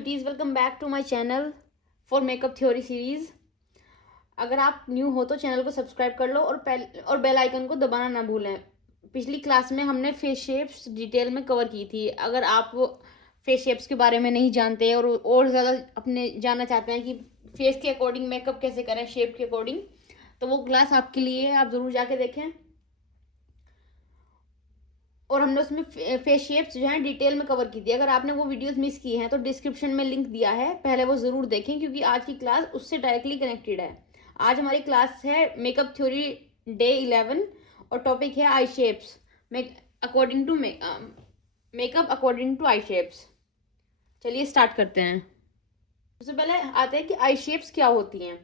Cuties, welcome back to my channel for makeup theory series. अगर आप new हो तो चैनल को सब्सक्राइब कर लो और बेल आइकन को दबाना ना भूलें। पिछली क्लास में हमने फेस शेप्स डिटेल में कवर की थी। अगर आप फेस शेप्स के बारे में नहीं जानते और ज़्यादा अपने जानना चाहते हैं कि फेस के अकॉर्डिंग मेकअप कैसे करें शेप के अकॉर्डिंग, तो वो क्लास आपके लिए है, आप ज़रूर जाके देखें। और हमने उसमें फेस शेप्स जो है डिटेल में कवर की थी। अगर आपने वो वीडियोस मिस की हैं तो डिस्क्रिप्शन में लिंक दिया है, पहले वो ज़रूर देखें क्योंकि आज की क्लास उससे डायरेक्टली कनेक्टेड है। आज हमारी क्लास है मेकअप थ्योरी डे 11 और टॉपिक है eye shapes according to makeup according to eye shapes. चलिए स्टार्ट करते हैं। सबसे पहले आते हैं कि आई शेप्स क्या होती हैं।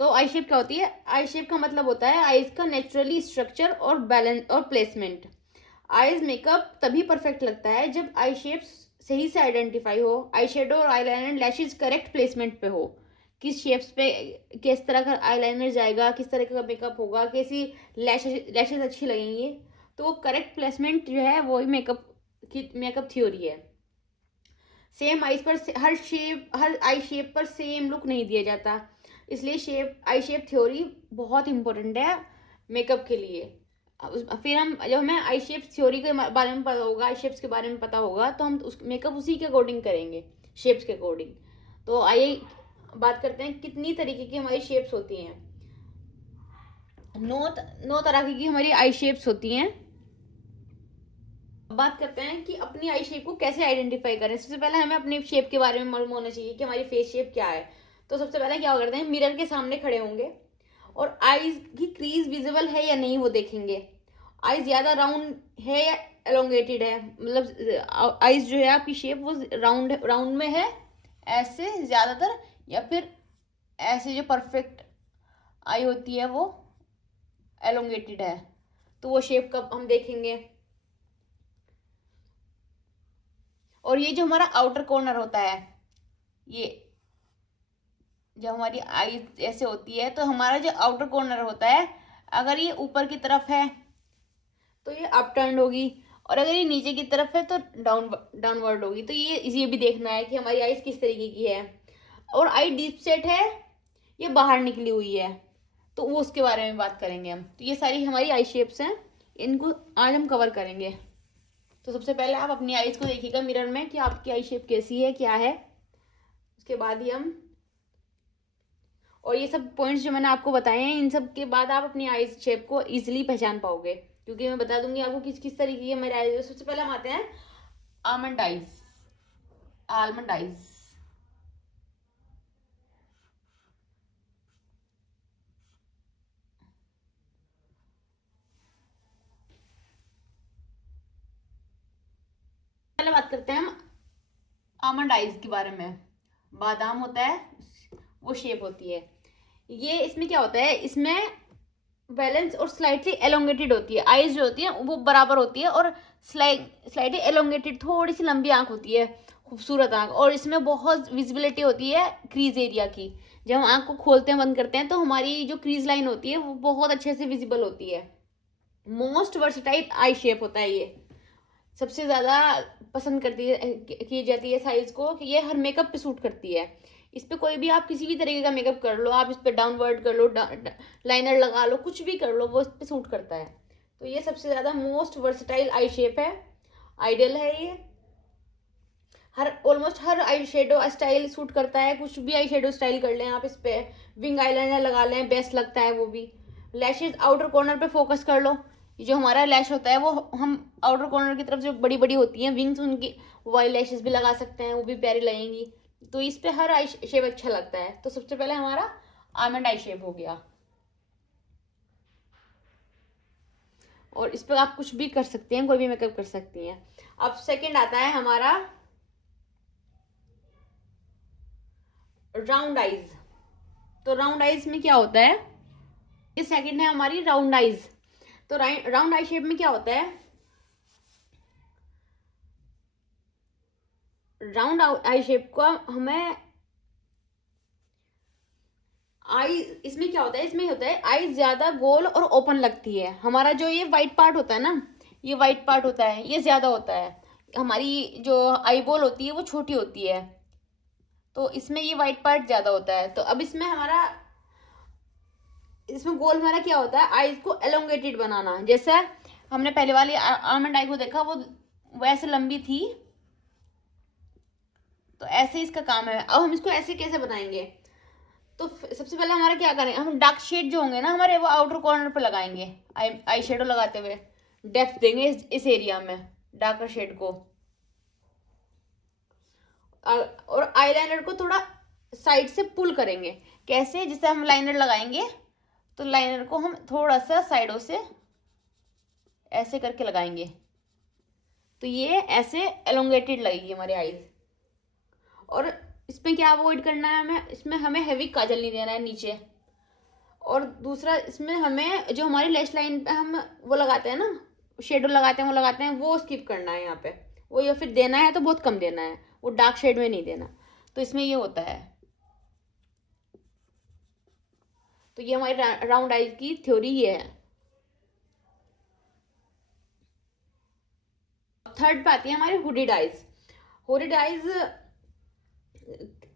तो आई शेप क्या होती है? आई शेप का मतलब होता है आईज का नेचुरली स्ट्रक्चर और बैलेंस और प्लेसमेंट। आईज मेकअप तभी परफेक्ट लगता है जब आई शेप्स सही से आइडेंटिफाई हो, आई शेडो और आईलाइनर लैशेज करेक्ट प्लेसमेंट पे हो। किस शेप्स पे किस तरह का आईलाइनर जाएगा, किस तरह का मेकअप होगा, कैसी लैशेज अच्छी लगेंगी, तो वो करेक्ट प्लेसमेंट जो है वो ही मेकअप थ्योरी है। सेम आईज पर हर आई शेप पर सेम लुक नहीं दिया जाता, इसलिए आई शेप थ्योरी बहुत इंपॉर्टेंट है मेकअप के लिए। फिर हम जब हमें आई शेप्स थ्योरी के बारे में पता होगा, आई शेप्स के बारे में पता होगा, तो हम मेकअप उसी के अकॉर्डिंग करेंगे, शेप्स के अकॉर्डिंग। तो आइए बात करते हैं कितनी तरीके की हमारी शेप्स होती हैं। नौ तरह की हमारी आई शेप्स होती हैं। बात करते हैं कि अपनी आई शेप को कैसे आइडेंटिफाई करें। सबसे पहले हमें अपनी शेप के बारे में मालूम होना चाहिए कि हमारी फेस शेप क्या है। तो सबसे पहले क्या करते हैं, मिरर के सामने खड़े होंगे और आईज की क्रीज विजिबल है या नहीं वो देखेंगे। आईज ज़्यादा राउंड है या एलोंगेटेड है, मतलब आईज जो है आपकी शेप वो राउंड में है ऐसे ज़्यादातर, या फिर ऐसे जो परफेक्ट आई होती है वो एलोंगेटेड है, तो वो शेप कब हम देखेंगे। और ये जो हमारा आउटर कॉर्नर होता है, ये जब हमारी आई ऐसे होती है तो हमारा जो आउटर कॉर्नर होता है, अगर ये ऊपर की तरफ है तो ये अप टर्न होगी, और अगर ये नीचे की तरफ है तो डाउनवर्ड होगी। तो ये भी देखना है कि हमारी आईज किस तरीके की है। और आई डीप सेट है ये बाहर निकली हुई है, तो वो उसके बारे में बात करेंगे हम। तो ये सारी हमारी आई शेप्स हैं, इनको आज हम कवर करेंगे। तो सबसे पहले आप अपनी आईज को देखिएगा मिरर में कि आपकी आई शेप कैसी है, क्या है। उसके बाद ही हम, और ये सब पॉइंट्स जो मैंने आपको बताए हैं, इन सब के बाद आप अपनी आईज शेप को इजीली पहचान पाओगे, क्योंकि मैं बता दूंगी आपको किस किस तरीके की मेरे आईज। सबसे पहले हम आते हैं आलमंड आईज। आलमंड आईज पहले बात करते हैं हम आलमंड आईज के बारे में। बादाम होता है वो शेप होती है ये। इसमें क्या होता है, इसमें बैलेंस और स्लाइटली एलोंगेटेड होती है। आईज जो होती है वो बराबर होती है और स्लाइटली एलोंगेटेड, थोड़ी सी लंबी आंख होती है, खूबसूरत आंख। और इसमें बहुत विजिबिलिटी होती है क्रीज एरिया की। जब हम आंख को खोलते हैं बंद करते हैं तो हमारी जो क्रीज लाइन होती है वो बहुत अच्छे से विजिबल होती है। मोस्ट वर्सटाइल आई शेप होता है ये। सबसे ज़्यादा पसंद की जाती है साइज को कि ये हर मेकअप पे सूट करती है। इस पर कोई भी आप किसी भी तरीके का मेकअप कर लो, आप इस पर डाउनवर्ड कर लो, लाइनर लगा लो, कुछ भी कर लो, वो इस पर सूट करता है। तो ये सबसे ज़्यादा मोस्ट वर्सटाइल आई शेप है, आइडियल है ये। ऑलमोस्ट हर आई शेडो स्टाइल सूट करता है, कुछ भी आई शेडो स्टाइल कर लें आप इस पर। विंग आईलाइनर लगा लें, बेस्ट लगता है वो भी। लैशेज आउटर कॉर्नर पे फोकस कर लो। जो हमारा लैश होता है वो हम आउटर कॉर्नर की तरफ जो बड़ी बड़ी होती हैं विंग्स, उनकी वाइट लैशेज भी लगा सकते हैं, वो भी प्यारी लगेंगी। तो इस पे हर आई शेप अच्छा लगता है। तो सबसे पहले हमारा आलमंड आई शेप हो गया, और इस पर आप कुछ भी कर सकते हैं, कोई भी मेकअप कर सकती हैं। अब सेकंड आता है हमारा राउंड आईज। तो राउंड आईज में क्या होता है, ये सेकंड है हमारी राउंड आईज। तो राउंड आई शेप में क्या होता है, राउंड आई शेप को हमें आई, इसमें क्या होता है, इसमें होता है आई ज्यादा गोल और ओपन लगती है। हमारा जो ये वाइट पार्ट होता है ना, ये वाइट पार्ट होता है, ये ज्यादा होता है। हमारी जो आई बॉल होती है वो छोटी होती है, तो इसमें ये वाइट पार्ट ज़्यादा होता है। तो अब इसमें गोल हमारा क्या होता है, आईज को एलोंगेटेड बनाना। जैसे हमने पहले वाली आलमंड आई को देखा, वो वैसे लंबी थी, तो ऐसे इसका काम है। अब हम इसको ऐसे कैसे बनाएंगे, तो सबसे पहले हमारा क्या करें, हम डार्क शेड जो होंगे ना हमारे, वो आउटर कॉर्नर पे लगाएंगे। आई शेडो लगाते हुए डेप्थ देंगे इस एरिया में डार्कर शेड को, और आईलाइनर को थोड़ा साइड से पुल करेंगे। कैसे, जैसे हम लाइनर लगाएंगे तो लाइनर को हम थोड़ा सा साइडों से ऐसे करके लगाएंगे, तो ये ऐसे एलोंगेटेड लगेगी हमारी आईज। और इसमें क्या अवॉइड करना है हमें, इसमें हमें हैवी काजल नहीं देना है नीचे। और दूसरा, इसमें हमें जो हमारी लैश लाइन पे हम वो लगाते हैं ना, शेडो लगाते हैं, वो स्किप करना है यहाँ पे। वो या फिर देना है तो बहुत कम देना है, वो डार्क शेड में नहीं देना। तो इसमें ये होता है। तो ये हमारी राउंड आईज की थ्योरी ये है। थर्ड पे आती है हमारी हुडिड आईज। हुडिड आईज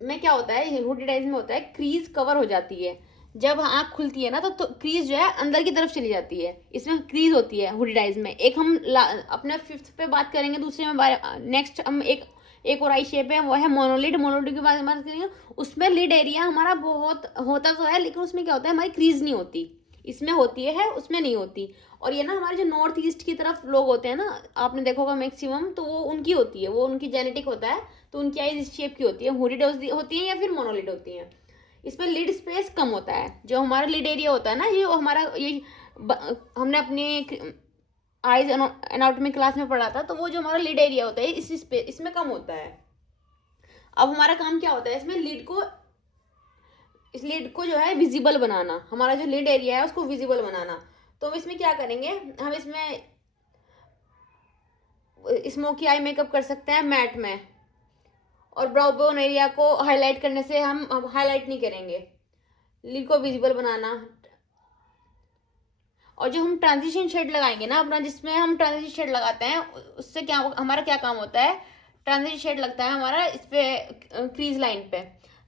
में क्या होता है, हुडिड आईज में होता है क्रीज कवर हो जाती है। जब आंख खुलती है ना तो क्रीज जो है अंदर की तरफ चली जाती है। इसमें क्रीज होती है हुडिड आईज में। एक हम अपने फिफ्थ पे बात करेंगे, दूसरे में नेक्स्ट हम एक और आई शेप है, वो है मोनोलिड। मोनोलिड की बात करेंगे, उसमें लिड एरिया हमारा बहुत होता तो है, लेकिन उसमें क्या होता है, हमारी क्रीज नहीं होती। इसमें होती है, उसमें नहीं होती। और ये ना हमारे जो नॉर्थ ईस्ट की तरफ लोग होते हैं ना, आपने देखा होगा मैक्सिमम, तो वो उनकी होती है, वो उनकी जेनेटिक होता है, तो उनकी आईज इस शेप की होती है, हुडिड होती है या फिर मोनोलिड होती है। इसमें लिड स्पेस कम होता है। जो हमारा लिड एरिया होता है ना, ये हमारा हमने अपनी आईज एनाटॉमी क्लास में पढ़ा था, तो वो जो हमारा लिड एरिया होता है इसमें कम होता है। अब हमारा काम क्या होता है, इस लिड को जो है विजिबल बनाना, हमारा जो लिड एरिया है उसको विजिबल बनाना। तो हम इसमें क्या करेंगे, हम इसमें स्मोकी आई मेकअप कर सकते हैं मैट में, और ब्राउ बोन एरिया को हाईलाइट करने से हम हाईलाइट नहीं करेंगे, लिड को विजिबल बनाना। और जो हम ट्रांजिशन शेड लगाएंगे ना अपना, जिसमें हम ट्रांजिशन शेड लगाते हैं, उससे क्या हमारा क्या काम होता है, ट्रांजिशन शेड लगता है हमारा इस पे क्रीज लाइन पे।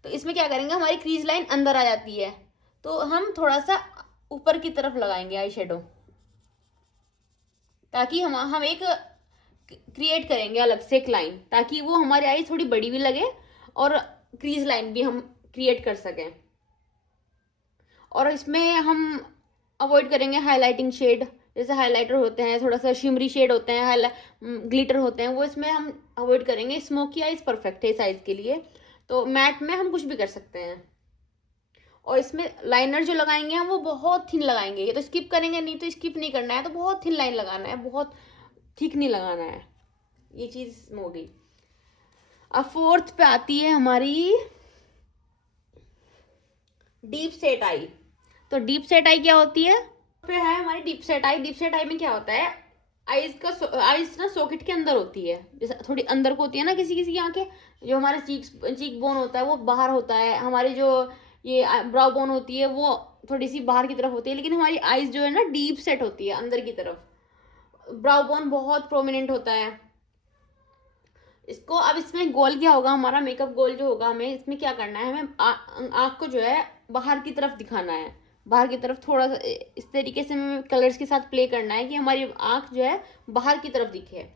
तो इसमें क्या करेंगे, हमारी क्रीज लाइन अंदर आ जाती है, तो हम थोड़ा सा ऊपर की तरफ लगाएंगे आई शेडो, ताकि हम एक क्रिएट करेंगे अलग से एक लाइन, ताकि वो हमारी आई थोड़ी बड़ी भी लगे और क्रीज लाइन भी हम क्रिएट कर सकें। और इसमें हम अवॉइड करेंगे हाईलाइटिंग शेड, जैसे हाइलाइटर होते हैं, थोड़ा सा शिमरी शेड होते हैं, ग्लिटर होते हैं, वो इसमें हम अवॉइड करेंगे। स्मोकी आइज परफेक्ट है इस आइज के लिए। तो मैट में हम कुछ भी कर सकते हैं। और इसमें लाइनर जो लगाएंगे हम वो बहुत थिन लगाएंगे, ये तो स्किप करेंगे नहीं, तो स्किप नहीं करना है, तो बहुत थिन लाइन लगाना है, बहुत थिक नहीं लगाना है। ये चीज़ हो गई। अब फोर्थ पे आती है हमारी डीप सेट आई। तो डीप सेट आई क्या होती है, पे है हमारी डीप सेट आई। डीप सेट आई में क्या होता है, आईज ना सॉकेट के अंदर होती है, जैसे थोड़ी अंदर को होती है ना किसी किसी की आंखें, जो हमारा चीक बोन होता है वो बाहर होता है, हमारी जो ये ब्राउ बोन होती है वो थोड़ी सी बाहर की तरफ होती है, लेकिन हमारी आईज जो है ना डीप सेट होती है अंदर की तरफ। ब्राउ बोन बहुत प्रोमिनेंट होता है इसको। अब इसमें गोल क्या होगा, हमारा मेकअप गोल जो होगा, हमें इसमें क्या करना है, हमें आँख को जो है बाहर की तरफ दिखाना है, बाहर की तरफ थोड़ा सा इस तरीके से हमें कलर्स के साथ प्ले करना है कि हमारी आँख जो है बाहर की तरफ दिखे।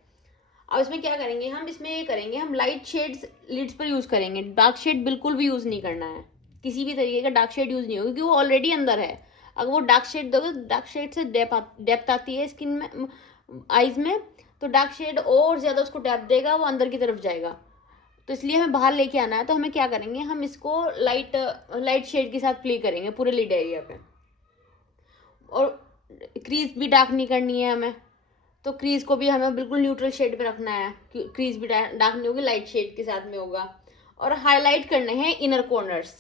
अब इसमें क्या करेंगे, हम इसमें ये करेंगे, हम लाइट शेड्स लिड्स पर यूज़ करेंगे, डार्क शेड बिल्कुल भी यूज़ नहीं करना है, किसी भी तरीके का डार्क शेड यूज़ नहीं होगा, क्योंकि वो ऑलरेडी अंदर है। अगर वो डार्क शेड दोगे, डार्क शेड से डेप्थ आती है स्किन में, आईज में, तो डार्क शेड और ज़्यादा उसको डेप्थ देगा, वो अंदर की तरफ जाएगा। तो इसलिए हमें बाहर लेके आना है। तो हमें क्या करेंगे, हम इसको लाइट शेड के साथ प्ले करेंगे पूरे लिड एरिया पे। और क्रीज भी डार्क नहीं करनी है हमें, तो क्रीज को भी हमें बिल्कुल न्यूट्रल शेड पे रखना है, क्रीज भी डार्क नहीं होगी, लाइट शेड के साथ में होगा। और हाईलाइट करने हैं इनर कॉर्नर्स,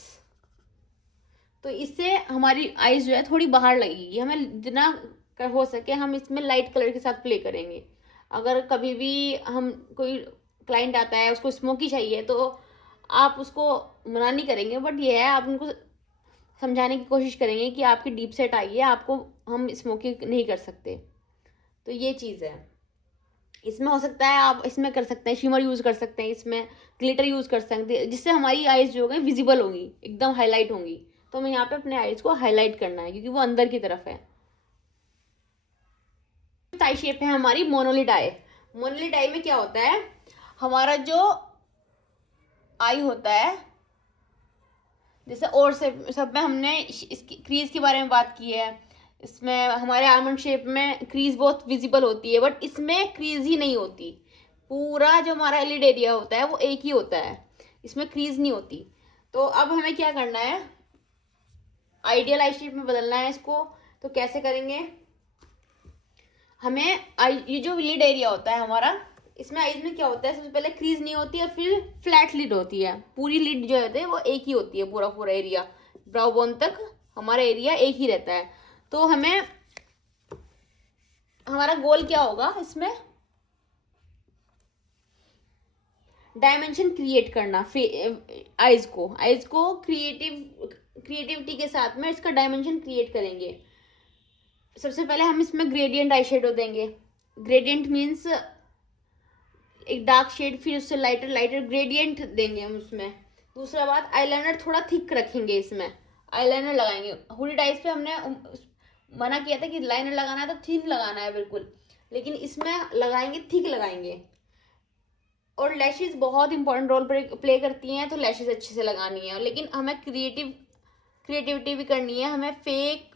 तो इससे हमारी आईज जो है थोड़ी बाहर लगेगी। हमें जितना हो सके हम इसमें लाइट कलर के साथ प्ले करेंगे। अगर कभी भी हम कोई क्लाइंट आता है उसको स्मोकी चाहिए, तो आप उसको मना नहीं करेंगे, बट ये है आप उनको समझाने की कोशिश करेंगे कि आपकी डीप सेट आई है, आपको हम स्मोकी नहीं कर सकते। तो ये चीज़ है। इसमें हो सकता है आप इसमें कर सकते हैं, शिमर यूज कर सकते हैं, इसमें ग्लिटर यूज कर सकते हैं, जिससे हमारी आईज जो होगी विजिबल होंगी, एकदम हाईलाइट होंगी। तो हमें यहाँ पे अपने आईज को हाईलाइट करना है क्योंकि वो अंदर की तरफ है। आई शेप है हमारी मोनोलिड आई। मोनोलिड आई में क्या होता है, हमारा जो आई होता है, जैसे और सब में हमने इसकी क्रीज के बारे में बात की है, इसमें हमारे आलमंड शेप में क्रीज बहुत विजिबल होती है, बट इसमें क्रीज ही नहीं होती। पूरा जो हमारा एलिड एरिया होता है वो एक ही होता है, इसमें क्रीज नहीं होती। तो अब हमें क्या करना है, आइडियल आई शेप में बदलना है इसको। तो कैसे करेंगे, हमें ये जो लिड एरिया होता है हमारा, इसमें आईज में क्या होता है, सबसे पहले क्रीज नहीं होती है, फिर फ्लैट लिड होती है। पूरी लिड जो होती है वो एक ही होती है, पूरा पूरा एरिया ब्राउ बोन तक हमारा एरिया एक ही रहता है। तो हमें हमारा गोल क्या होगा, इसमें डायमेंशन क्रिएट करना, आईज को क्रिएटिविटी के साथ में इसका डायमेंशन क्रिएट करेंगे। सबसे पहले हम इसमें ग्रेडियंट आई शेडो देंगे। ग्रेडियंट मीन्स एक डार्क शेड, फिर उससे लाइटर लाइटर ग्रेडियंट देंगे हम उसमें। दूसरा बात, आईलाइनर थोड़ा थिक रखेंगे, इसमें आईलाइनर लगाएंगे। हुडीड आईज पे हमने मना किया था कि लाइनर लगाना है तो थिन लगाना है बिल्कुल, लेकिन इसमें लगाएंगे थिक लगाएंगे। और लैशेज बहुत इंपॉर्टेंट रोल प्ले करती हैं, तो लैशेज अच्छे से लगानी है, लेकिन हमें क्रिएटिविटी भी करनी है, हमें फेक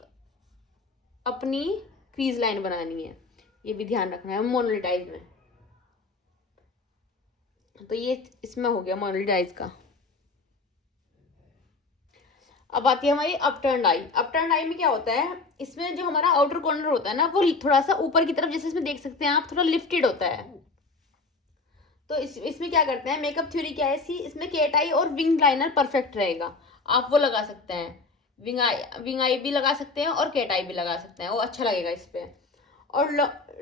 अपनी क्रीज लाइन बनानी है, ये भी ध्यान रखना है मोनोलिड आईज में। तो ये इसमें हो गया मोनोलिड आईज का। अब आती है हमारी अपटर्न आई। अपटर्न आई में क्या होता है, इसमें जो हमारा आउटर कॉर्नर होता है ना, वो थोड़ा सा ऊपर की तरफ, जैसे इसमें देख सकते हैं आप, थोड़ा लिफ्टेड होता है। तो इसमें क्या करते हैं, मेकअप थ्योरी क्या है इसकी, इसमें केट आई और विंग लाइनर परफेक्ट रहेगा, आप वो लगा सकते हैं। विंग आई भी लगा सकते हैं और केट आई भी लगा सकते हैं, वो अच्छा लगेगा इस पे। और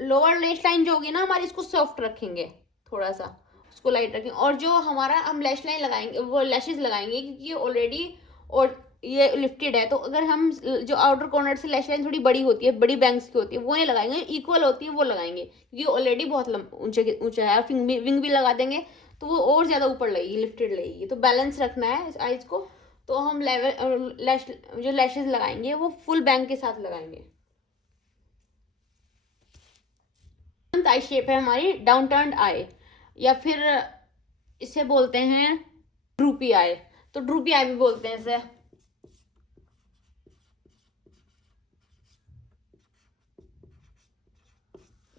लोअर लेश लाइन जो होगी ना हमारी, इसको सॉफ्ट रखेंगे, थोड़ा सा उसको लाइट रखेंगे। और जो हमारा हम लैश लाइन लगाएंगे, वो लैशेज लगाएंगे, क्योंकि ऑलरेडी और ये लिफ्टेड है, तो अगर हम जो आउटर कॉर्नर से लैश लाइन थोड़ी बड़ी होती है, बड़ी बैंग्स की होती है, वो नहीं लगाएंगे, इक्वल होती है वो लगाएंगे, क्योंकि ऑलरेडी बहुत ऊंचे ऊंचा है। विंग भी लगा देंगे तो वो और ज़्यादा ऊपर लगेगी, लिफ्टेड लगेगी। तो बैलेंस रखना है इस आइज को। तो हम लेवल जो लैशेज लगाएंगे वो फुल बैंग के साथ लगाएंगे। आई शेप है हमारी डाउन टर्न्ड आई, या फिर इसे बोलते हैं ड्रूपी आई। तो ड्रूपी आई भी बोलते हैं इसे।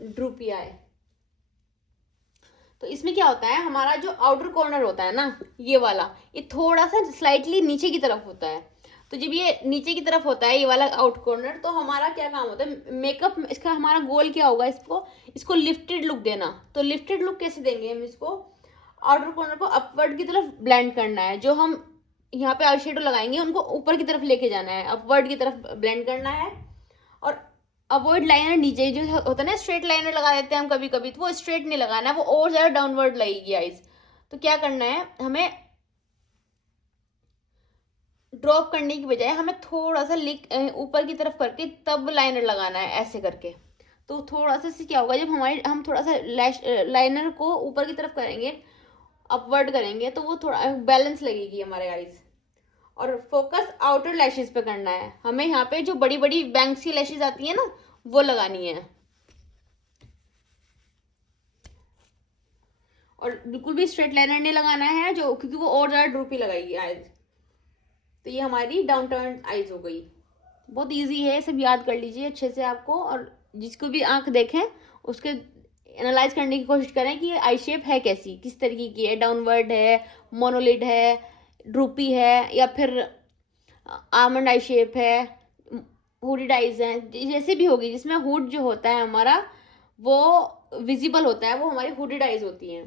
ड्रूपी आई। तो इसमें क्या होता है, हमारा जो आउटर कॉर्नर होता है ना, ये वाला, ये थोड़ा सा स्लाइटली नीचे की तरफ होता है। तो जब ये नीचे की तरफ होता है ये वाला आउट कॉर्नर, तो हमारा क्या काम होता है, मेकअप इसका हमारा गोल क्या होगा, इसको लिफ्टेड लुक देना। तो लिफ्टेड लुक कैसे देंगे हम इसको, आउटर कॉर्नर को अपवर्ड की तरफ ब्लेंड करना है। जो हम यहाँ पे आई शेडो लगाएंगे उनको ऊपर की तरफ लेके जाना है, अपवर्ड की तरफ ब्लेंड करना है। और अवॉइड लाइनर नीचे जो होता है ना, स्ट्रेट लाइनर लगा देते हैं हम कभी कभी, तो वो स्ट्रेट नहीं लगाना है, वो और ज़्यादा डाउनवर्ड लगेगी आइज। तो क्या करना है, हमें ड्रॉप करने की बजाय हमें थोड़ा सा ऊपर की तरफ करके तब लाइनर लगाना है, ऐसे करके। तो थोड़ा सा इससे क्या होगा, जब हम थोड़ा सा लाइनर को ऊपर की तरफ करेंगे, अपवर्ड करेंगे, तो वो थोड़ा बैलेंस लगेगी हमारे आइज। और फोकस आउटर लैशेज पे करना है हमें, यहाँ पे जो बड़ी बड़ी बैंक्स की लैशेज आती है ना, वो लगानी है। और बिल्कुल भी स्ट्रेट लाइनर नहीं लगाना है, जो क्योंकि वो और ज़्यादा ड्रूपी लगाएगी आइज। तो ये हमारी डाउन टर्न आइज हो गई। बहुत इजी है, सब याद कर लीजिए अच्छे से आपको। और जिसको भी आंख देखें उसके एनालाइज करने की कोशिश करें कि आई शेप है कैसी, किस तरीके की है, डाउनवर्ड है, मोनोलिड है, ड्रूपी है, या फिर आमंड आई शेप है, हुडेड आइज है, जैसे भी होगी। जिसमें हुड जो होता है हमारा वो विजिबल होता है, वो हमारी हुडेड आइज होती हैं।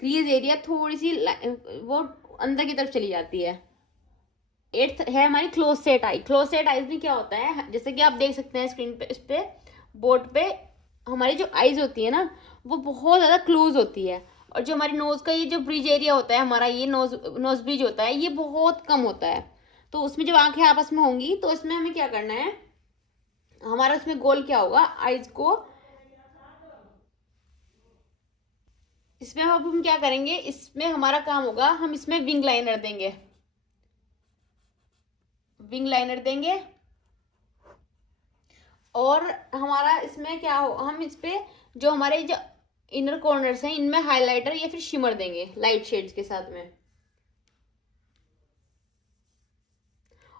क्रीज एरिया थोड़ी सी वो अंदर की तरफ चली जाती है। 8th है हमारी क्लोज सेट आई। क्लोज सेट आइज में क्या होता है, जैसे कि आप देख सकते हैं स्क्रीन पे, इस पे बोर्ड पे, हमारी जो आइज होती है ना, वो बहुत ज़्यादा क्लोज होती है। और जो हमारी नोज का ये जो ब्रिज एरिया होता है हमारा, ये नोज ब्रिज होता है, ये बहुत कम होता है। तो उसमें जब आंखें आपस में होंगी तो इसमें हमें क्या करना है, हमारा उसमें गोल क्या होगा, आइज को इसमें अब हम क्या करेंगे, इसमें हमारा काम होगा, हम इसमें विंग लाइनर देंगे, विंग लाइनर देंगे। और हमारा इसमें क्या हो, हम इस पे जो हमारे जो इनर कॉर्नर्स हैं इनमें हाइलाइटर या फिर शिमर देंगे लाइट शेड्स के साथ में।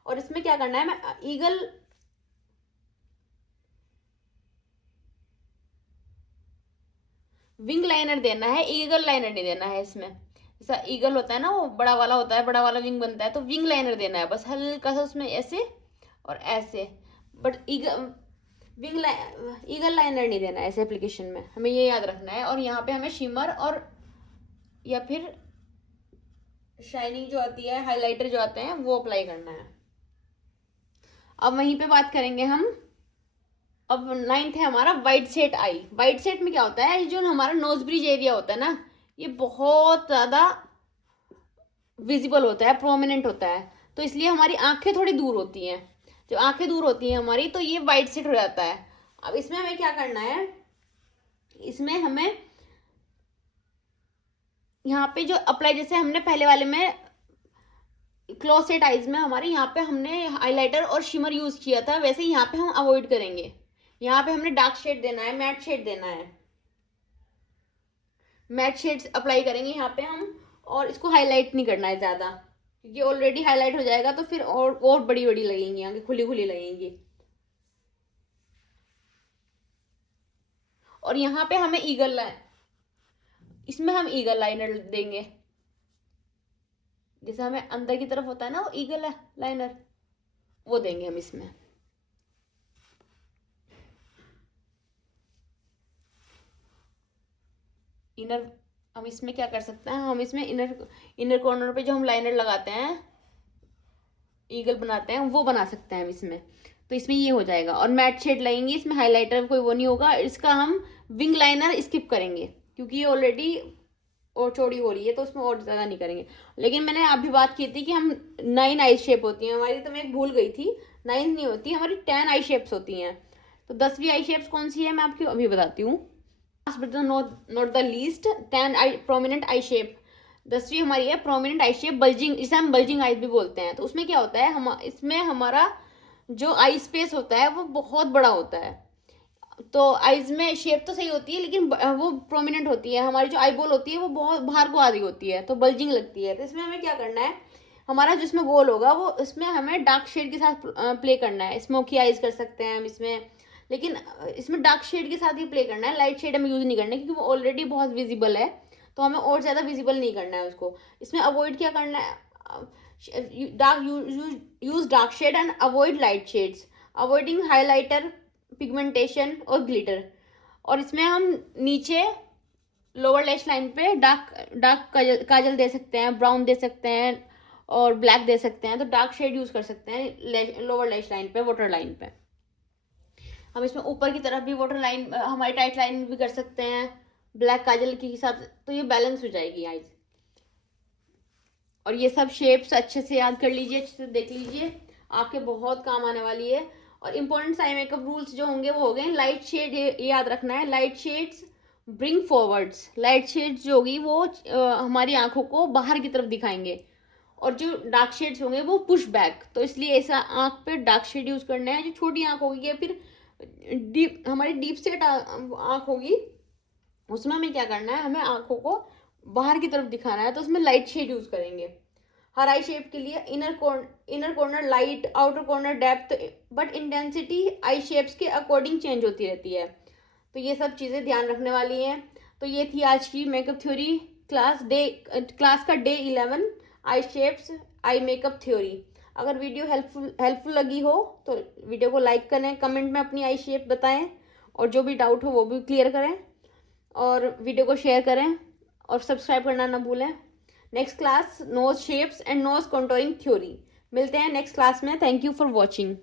और इसमें क्या करना है, मैं ईगल विंग लाइनर देना है, ईगल लाइनर नहीं देना है इसमें। जैसा ईगल होता है ना, वो बड़ा वाला होता है, बड़ा वाला विंग बनता है, तो विंग लाइनर देना है बस हल्का सा उसमें ऐसे और ऐसे। बट ईगल लाइनर नहीं देना है ऐसे एप्लीकेशन में, हमें ये याद रखना है। और यहाँ पे हमें शिमर और या फिर शाइनिंग जो आती है, हाइलाइटर जो आते हैं, वो अप्लाई करना है। अब वहीं पे बात करेंगे हम। अब 9th है हमारा वाइड सेट आई। वाइड सेट में क्या होता है, जो हमारा नोज ब्रिज एरिया होता है ना, ये बहुत ज़्यादा विजिबल होता है, प्रोमिनेंट होता है, तो इसलिए हमारी आंखें थोड़ी दूर होती हैं। जो आंखें दूर होती हैं हमारी, तो ये वाइड सेट हो जाता है। अब इसमें हमें क्या करना है, इसमें हमें यहाँ पे जो अप्लाई, जैसे हमने पहले वाले में क्लोज सेट आइज में हमारे यहाँ पे हमने हाइलाइटर और शिमर यूज किया था, वैसे यहाँ पे हम अवॉइड करेंगे। यहाँ पे हमने डार्क शेड देना है, मैट शेड देना है, मैट शेड्स अप्लाई करेंगे यहाँ पे हम। और इसको हाईलाइट नहीं करना है ज़्यादा, क्योंकि ऑलरेडी हाईलाइट हो जाएगा तो फिर और बड़ी बड़ी लगेंगी, आगे खुली खुली लगेंगी। और यहाँ पे हमें ईगल लाइन, इसमें हम ईगल लाइनर देंगे, जैसे हमें अंदर की तरफ होता है ना वो ईगल लाइनर, वो देंगे हम इसमें। इनर, हम इसमें क्या कर सकते हैं, हम इसमें इनर कॉर्नर पे जो हम लाइनर लगाते हैं, ईगल बनाते हैं, वो बना सकते हैं हम इसमें। तो इसमें ये हो जाएगा। और मैट शेड लगेंगे इसमें, हाइलाइटर कोई वो नहीं होगा। इसका हम विंग लाइनर स्किप करेंगे, क्योंकि ये ऑलरेडी और चौड़ी हो रही है, तो उसमें और ज़्यादा नहीं करेंगे। लेकिन मैंने अभी बात की थी कि हम 9 आई शेप होती हैं हमारी, तो मैं भूल गई थी, 9 नहीं होती हमारी, 10 आई शेप्स होती हैं। तो 10वीं आई शेप्स कौन सी है, मैं आपको अभी बताती हूँ। Last but not the least, 10 I prominent I shape. 10वीं हमारी है प्रोमिनेंट आई शेप, बल्जिंग, जिसे हम बल्जिंग आईज भी बोलते हैं। तो उसमें क्या होता है, हम इसमें हमारा जो आई स्पेस होता है वो बहुत बड़ा होता है। तो आईज में शेप तो सही होती है, लेकिन वो प्रोमिनेंट होती है, हमारी जो आई बॉल होती है वो बहुत बाहर को आ रही होती है, तो बल्जिंग लगती है। तो इसमें हमें क्या करना है, हमारा जिसमें गोल होगा वो इसमें हमें डार्क शेड के साथ प्ले करना है। स्मोकी आइज कर सकते हैं हम इसमें, लेकिन इसमें डार्क शेड के साथ ही प्ले करना है, लाइट शेड हमें यूज़ नहीं करना है, क्योंकि वो ऑलरेडी बहुत विजिबल है, तो हमें और ज़्यादा विजिबल नहीं करना है उसको। इसमें अवॉइड क्या करना है, use dark shade and avoid light shades, avoiding highlighter, pigmentation और ग्लिटर। और इसमें हम नीचे लोअर लैश लाइन पे डार्क डार्क काजल दे सकते हैं, ब्राउन दे सकते हैं और ब्लैक दे सकते हैं। तो डार्क शेड यूज कर सकते हैं लोअर लैश लाइन पे, वाटर लाइन पे। हम इसमें ऊपर की तरफ भी वाटर लाइन, हमारी टाइट लाइन भी कर सकते हैं ब्लैक काजल के हिसाब से, तो ये बैलेंस हो जाएगी आइज। और ये सब शेप्स अच्छे से याद कर लीजिए, अच्छे से देख लीजिए, आपके बहुत काम आने वाली है। और इंपॉर्टेंट आई मेकअप रूल्स जो होंगे वो हो गए। लाइट शेड ये याद रखना है, light shades bring forwards, light shades जो होगी वो हमारी आंखों को बाहर की तरफ दिखाएंगे, और जो डार्क शेड्स होंगे वो पुश बैक। तो इसलिए ऐसा आंख पे डार्क शेड यूज करना है। जो छोटी आंख होगी या फिर डीप, हमारी डीप सेट आंख होगी, उसमें हमें क्या करना है, हमें आंखों को बाहर की तरफ दिखाना है, तो उसमें लाइट शेड यूज करेंगे। हर आई शेप के लिए inner corner light, outer corner depth, but intensity I shapes के अकॉर्डिंग चेंज होती रहती है। तो ये सब चीज़ें ध्यान रखने वाली हैं। तो ये थी आज की मेकअप थ्योरी क्लास का डे 11, आई शेप्स आई मेकअप थ्योरी। अगर वीडियो हेल्पफुल लगी हो तो वीडियो को लाइक करें, कमेंट में अपनी आई शेप बताएं, और जो भी डाउट हो वो भी क्लियर करें, और वीडियो को शेयर करें, और सब्सक्राइब करना ना भूलें। Next class nose shapes and nose contouring theory. मिलते हैं नेक्स्ट क्लास में। Thank you for watching.